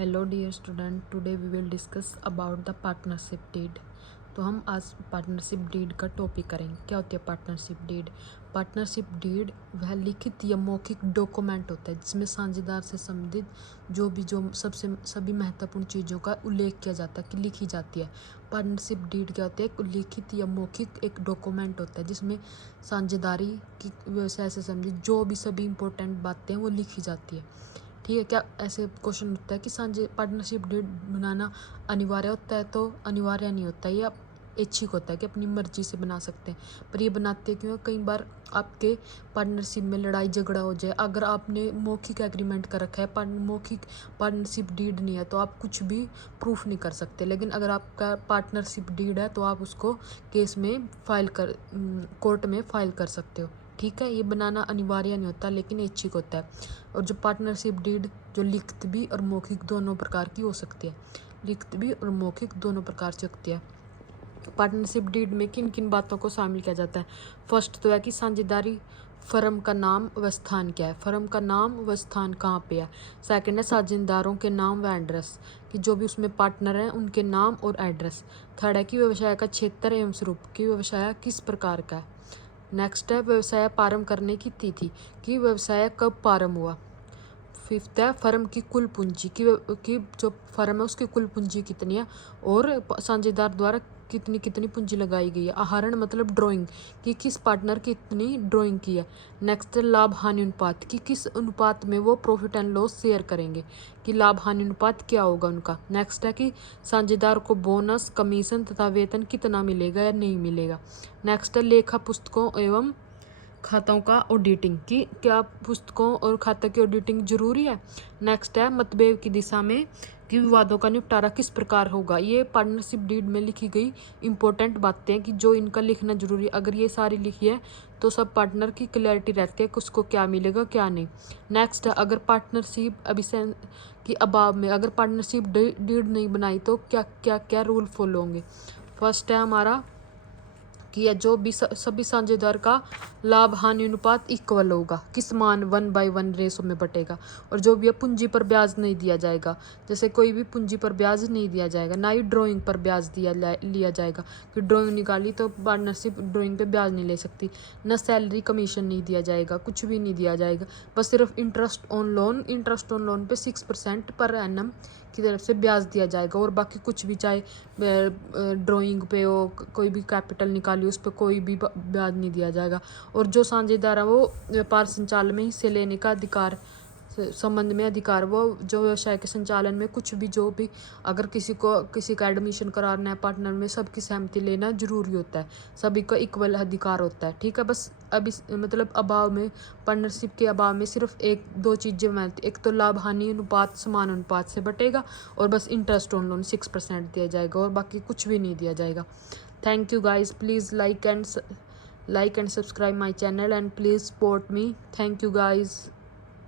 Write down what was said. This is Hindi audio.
Hello dear student, today we will discuss about the partnership deed. तो हम आज पार्टनरशिप डीड का टॉपिक करेंगे। क्या होती है पार्टनरशिप डीड? पार्टनरशिप डीड वह लिखित या मौखिक डॉक्यूमेंट होता है जिसमें साझेदार से संबंधित जो सभी महत्वपूर्ण चीज़ों का उल्लेख किया जाता है कि लिखी जाती है। पार्टनरशिप डीड क्या होती है? एक लिखित या मौखिक एक डॉक्यूमेंट होता है जिसमें साझेदारी की व्यवसाय से संबंधित जो भी सभी इंपॉर्टेंट बातें हैं वो लिखी जाती है। ठीक है। क्या ऐसे क्वेश्चन होता है कि सांझे पार्टनरशिप डीड बनाना अनिवार्य होता है? तो अनिवार्य नहीं होता है, या ऐच्छिक होता है कि अपनी मर्जी से बना सकते हैं। पर ये बनाते क्यों? कई बार आपके पार्टनरशिप में लड़ाई झगड़ा हो जाए, अगर आपने मौखिक एग्रीमेंट कर रखा है, मौखिक पार्टनरशिप डीड नहीं है, तो आप कुछ भी प्रूफ नहीं कर सकते। लेकिन अगर आपका पार्टनरशिप डीड है तो आप उसको केस में कोर्ट में फाइल कर सकते हो। ठीक है। ये बनाना अनिवार्य नहीं होता लेकिन ऐच्छिक होता है। और जो पार्टनरशिप डीड जो लिखित भी और मौखिक दोनों प्रकार की हो सकती है। लिखित भी और मौखिक दोनों प्रकार से होती है। पार्टनरशिप डीड में किन किन बातों को शामिल किया जाता है? फर्स्ट तो है कि साझेदारी फर्म का नाम व स्थान क्या है, फर्म का नाम व स्थान कहाँ पे है। सेकंड है साझेदारों के नाम व एड्रेस, कि जो भी उसमें पार्टनर हैं उनके नाम और एड्रेस। थर्ड है कि व्यवसाय का क्षेत्र एवं स्वरूप, कि व्यवसाय किस प्रकार का है। नेक्स्ट है व्यवसाय प्रारंभ करने की तिथि, कि व्यवसाय कब प्रारंभ हुआ। फिफ्थ है फर्म की कुल पूंजी, की जो फर्म है उसकी कुल पूंजी कितनी है और साझेदार द्वारा कितनी कितनी पूंजी लगाई गई है। आहरण मतलब ड्राइंग, कि किस पार्टनर की इतनी ड्राइंग की है। नेक्स्ट है लाभ हानि अनुपात, कि किस अनुपात में वो प्रॉफिट एंड लॉस शेयर करेंगे, कि लाभ हानि अनुपात क्या होगा उनका। नेक्स्ट है कि साझेदार को बोनस कमीशन तथा वेतन कितना मिलेगा या नहीं मिलेगा। नेक्स्ट है लेखा पुस्तकों एवं खातों का ऑडिटिंग, की क्या पुस्तकों और खातों की ऑडिटिंग जरूरी है। नेक्स्ट है मतभेद की दिशा में, कि विवादों का निपटारा किस प्रकार होगा। ये पार्टनरशिप डीड में लिखी गई इंपॉर्टेंट बातें हैं कि जो इनका लिखना जरूरी है। अगर ये सारी लिखी है तो सब पार्टनर की क्लैरिटी रहती है कि उसको क्या मिलेगा क्या नहीं। नेक्स्ट है अगर पार्टनरशिप अभिषेक के अभाव में अगर पार्टनरशिप डीड नहीं बनाई तो क्या क्या क्या रूल फॉलो होंगे। फर्स्ट है हमारा कि जो भी सभी साझेदार का लाभ हानि अनुपात इक्वल होगा, कि समान 1/1 रेशो में बटेगा। और जो भी है पूंजी पर ब्याज नहीं दिया जाएगा, जैसे कोई भी पूंजी पर ब्याज नहीं दिया जाएगा, ना ही ड्राइंग पर ब्याज लिया जाएगा कि ड्राइंग निकाली तो पार्टनरशिप ड्राइंग पे ब्याज नहीं ले सकती। ना सैलरी कमीशन नहीं दिया जाएगा, कुछ भी नहीं दिया जाएगा। बस सिर्फ इंटरेस्ट ऑन लोन पे 6% पर एनम की तरफ से ब्याज दिया जाएगा। और बाकी कुछ भी, चाहे ड्राइंग पे हो, कोई भी कैपिटल निकाली उस पर कोई भी ब्याज नहीं दिया जाएगा। और जो साझेदार है वो व्यापार संचालन में हिस्से लेने का अधिकार संबंध में अधिकार, वो जो व्यवसाय के संचालन में कुछ भी जो भी अगर किसी का एडमिशन कराना है पार्टनर में, सबकी सहमति लेना जरूरी होता है, सभी का इक्वल अधिकार होता है। ठीक है। बस अभी मतलब अभाव में पार्टनरशिप के अभाव में सिर्फ एक दो चीज़ें महत्व, एक तो लाभ हानि अनुपात समान अनुपात से बटेगा, और बस इंटरेस्ट ऑन लोन 6% दिया जाएगा, और बाकी कुछ भी नहीं दिया जाएगा। Thank you guys, please like and subscribe my channel and please support me. Thank you guys.